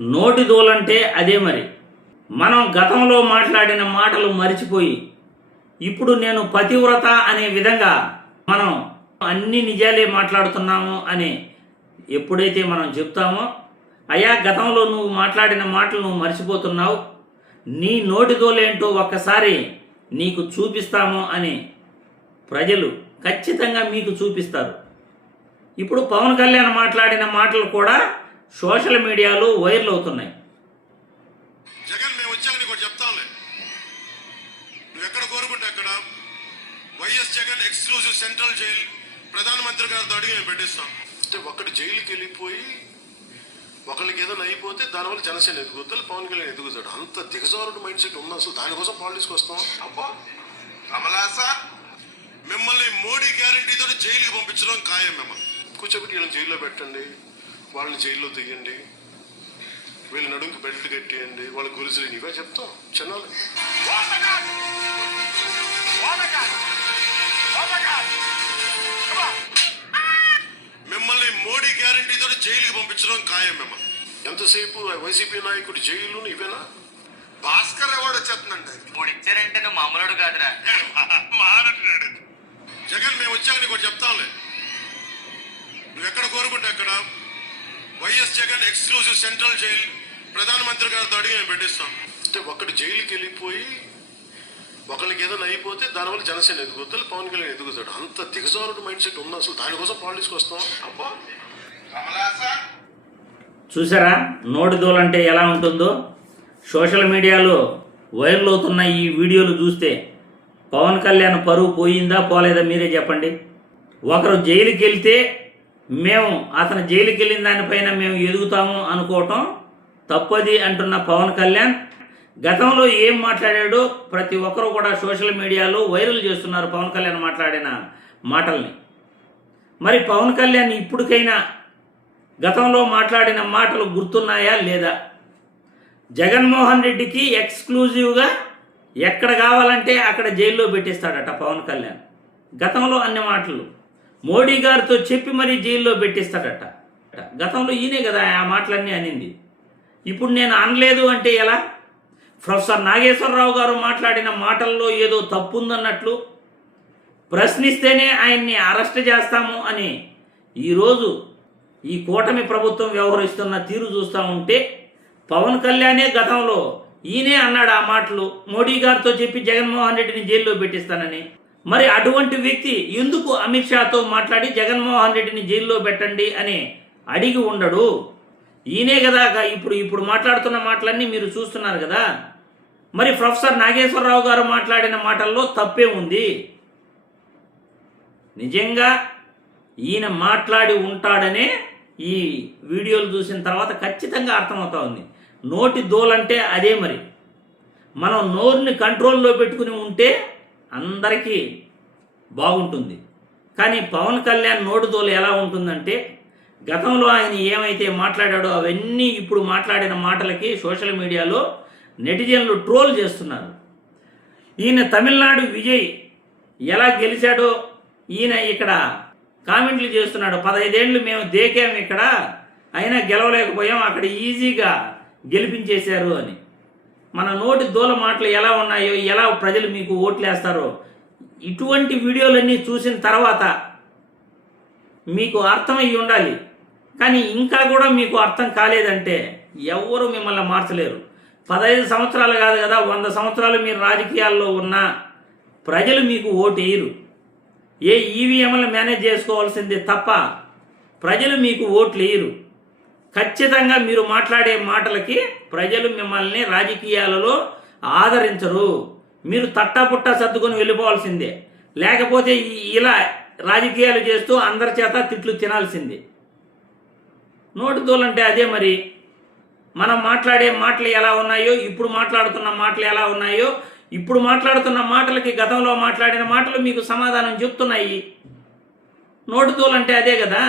నోటి దూలంటే అదే మరి. మనం గతంలో మాట్లాడిన మాటలు మరిచిపోయి ఇప్పుడు నేను పతివ్రత అనే విధంగా మనం అన్ని నిజాలే మాట్లాడుతున్నాము అని ఎప్పుడైతే మనం చెప్తామో, అయ్యా గతంలో నువ్వు మాట్లాడిన మాటలు నువ్వు మర్చిపోతున్నావు, నీ నోటి దూలేంటో ఒక్కసారి నీకు చూపిస్తాము అని ప్రజలు ఖచ్చితంగా మీకు చూపిస్తారు. ఇప్పుడు పవన్ కళ్యాణ్ మాట్లాడిన మాటలు కూడా సోషల్ మీడియాలో వైరల్ అవుతున్నాయి. జగన్ మేము వచ్చాక నీకు చెప్తాంలే, నువ్వు ఎక్కడ కోరుకుంటే అక్కడ YS Jagan exclusive central jail ప్రధానమంత్రి గారితో అడిగి మేము పెట్టిస్తాం. అంటే ఒక్కటి జైలుకి వెళ్ళిపోయి ఒకళ్ళకి ఏదైనా అయిపోతే దానివల్ల జనసేన ఎదుగుతాడు, పవన్ కళ్యాణ్ ఎదుగుతాడు. అంత దిగజారుడు మైండ్ సెట్ ఉంది. అసలు దానికోసం పాలిటిక్స్కి వస్తాం. అబ్బా కమలాసా, మిమ్మల్ని మోడీ గ్యారంటీతో జైలుకి పంపించడం ఖాయం. మిమ్మల్ని కూర్చోబెట్టి వీళ్ళని జైల్లో పెట్టండి, వాళ్ళని జైల్లో తీయండి, వీళ్ళ నడుంకి బెల్ట్ కట్టేయండి, వాళ్ళ గురించి ఇవే చెప్తాం. చిన్నాలు మిమ్మల్ని మోడీ గ్యారంటీతో జైలుకి పంపించడం ఖాయం. మిమ్మల్ని ఎంతసేపు వైసీపీ నాయకుడు జైలు ఇవేనా? భాస్కర్ అవార్డు వచ్చేస్తుందండి. ఇప్పుడు ఇచ్చారంటే నువ్వు మామూలుడు కాదురా. మాట్లాడు జగన్ మేము వచ్చాక నీకు చెప్తాంలే, నువ్వు ఎక్కడ కోరుకుంటే అక్కడ YS Jagan exclusive central jail ప్రధానమంత్రి గారితో అడిగి మేము పెట్టిస్తాం. అంటే ఒక్కటి జైలుకి వెళ్ళిపోయి ఒకళ్ళకి ఏదైనా అయిపోతే దానివల్ల జనసేన ఎదుగుతాడు, పవన్ కళ్యాణ్ ఎదుగుతాడు. అంత దిగజారుడు మైండ్ సెట్ ఉంది. అసలు దానికోసం పాలిటిక్స్కి వస్తాం. అబ్బా చూసారా నోటి దూలంటే ఎలా ఉంటుందో? సోషల్ మీడియాలో వైరల్ అవుతున్న ఈ వీడియోలు చూస్తే పవన్ కళ్యాణ్ పరువు పోయిందా పోలేదా మీరే చెప్పండి. ఒకరు జైలుకి వెళ్తే మేము అతను జైలుకి వెళ్ళిన దానిపైన మేము ఎదుగుతాము అనుకోవటం తప్పది అంటున్న పవన్ కళ్యాణ్ గతంలో ఏం మాట్లాడాడో ప్రతి ఒక్కరూ కూడా సోషల్ మీడియాలో వైరల్ చేస్తున్నారు పవన్ కళ్యాణ్ మాట్లాడిన మాటల్ని. మరి పవన్ కళ్యాణ్ ఇప్పటికైనా గతంలో మాట్లాడిన మాటలు గుర్తున్నాయా లేదా? జగన్మోహన్ రెడ్డికి ఎక్స్క్లూజివ్గా ఎక్కడ కావాలంటే అక్కడ జైల్లో పెట్టిస్తాడట పవన్ కళ్యాణ్. గతంలో అన్ని మాటలు మోడీ గారితో చెప్పి మరీ జైల్లో పెట్టిస్తాడట. గతంలో ఈయనే కదా ఆ మాటలన్నీ అనింది. ఇప్పుడు నేను అనలేదు అంటే ఎలా? ప్రొఫెసర్ నాగేశ్వరరావు గారు మాట్లాడిన మాటల్లో ఏదో తప్పుందన్నట్లు ప్రశ్నిస్తేనే ఆయన్ని అరెస్ట్ చేస్తాము అని ఈరోజు ఈ కూటమి ప్రభుత్వం వ్యవహరిస్తున్న తీరు చూస్తూ ఉంటే పవన్ కళ్యాణే గతంలో ఈయనే అన్నాడు ఆ మాటలు, మోడీ గారితో చెప్పి జగన్మోహన్ రెడ్డిని జైల్లో పెట్టిస్తానని. మరి అటువంటి వ్యక్తి ఎందుకు అమిత్ షాతో మాట్లాడి జగన్మోహన్ రెడ్డిని జైల్లో పెట్టండి అని అడిగి ఉండడు? ఈయనే కదా ఇప్పుడు మాట్లాడుతున్న మాటలన్నీ మీరు చూస్తున్నారు కదా. మరి ప్రొఫెసర్ నాగేశ్వరరావు గారు మాట్లాడిన మాటల్లో తప్పే ఉంది? నిజంగా ఈయన మాట్లాడి ఉంటాడనే ఈ వీడియోలు చూసిన తర్వాత ఖచ్చితంగా అర్థమవుతా ఉంది. నోటి దోలంటే అదే మరి. మనం నోరుని కంట్రోల్లో పెట్టుకుని ఉంటే అందరికీ బాగుంటుంది. కానీ పవన్ కళ్యాణ్ నోటి దోలు ఎలా ఉంటుందంటే గతంలో ఆయన ఏమైతే మాట్లాడాడో అవన్నీ ఇప్పుడు మాట్లాడిన మాటలకి సోషల్ మీడియాలో నెటిజన్లు ట్రోల్ చేస్తున్నారు. ఈయన తమిళనాడు విజయ్ ఎలా గెలిచాడో ఈయన ఇక్కడ కామెంట్లు చేస్తున్నాడు. 15 ఏళ్ళు మేము దేకాము ఇక్కడ, అయినా గెలవలేకపోయాం, అక్కడ ఈజీగా గెలిపించేశారు అని. మన నోటి దూల మాటలు ఎలా ఉన్నాయో, ఎలా ప్రజలు మీకు ఓట్లు వేస్తారో ఇటువంటి వీడియోలన్నీ చూసిన తర్వాత మీకు అర్థమయ్యి ఉండాలి. కానీ ఇంకా కూడా మీకు అర్థం కాలేదంటే ఎవ్వరూ మిమ్మల్ని మార్చలేరు. 15 సంవత్సరాలు కాదు కదా, 100 సంవత్సరాలు మీరు రాజకీయాల్లో ఉన్నా ప్రజలు మీకు ఓటు వేయరు. ఏ ఈవీఎంలు మేనేజ్ చేసుకోవాల్సిందే తప్ప ప్రజలు మీకు ఓట్లు వేయరు. ఖచ్చితంగా మీరు మాట్లాడే మాటలకి ప్రజలు మిమ్మల్ని రాజకీయాలలో ఆదరించరు. మీరు తట్టాపుట్టా సర్దుకొని వెళ్ళిపోవాల్సిందే, లేకపోతే ఇలా రాజకీయాలు చేస్తూ అందరి చేత తిట్లు తినాల్సిందే. నోటి దూలంటే అదే మరి. మనం మాట్లాడే మాటలు ఎలా ఉన్నాయో, ఇప్పుడు మాట్లాడుతున్న మాటలు ఎలా ఉన్నాయో, ఇప్పుడు మాట్లాడుతున్న మాటలకి గతంలో మాట్లాడిన మాటలు మీకు సమాధానం చెప్తున్నాయి. నోటి దూలంటే అదే కదా.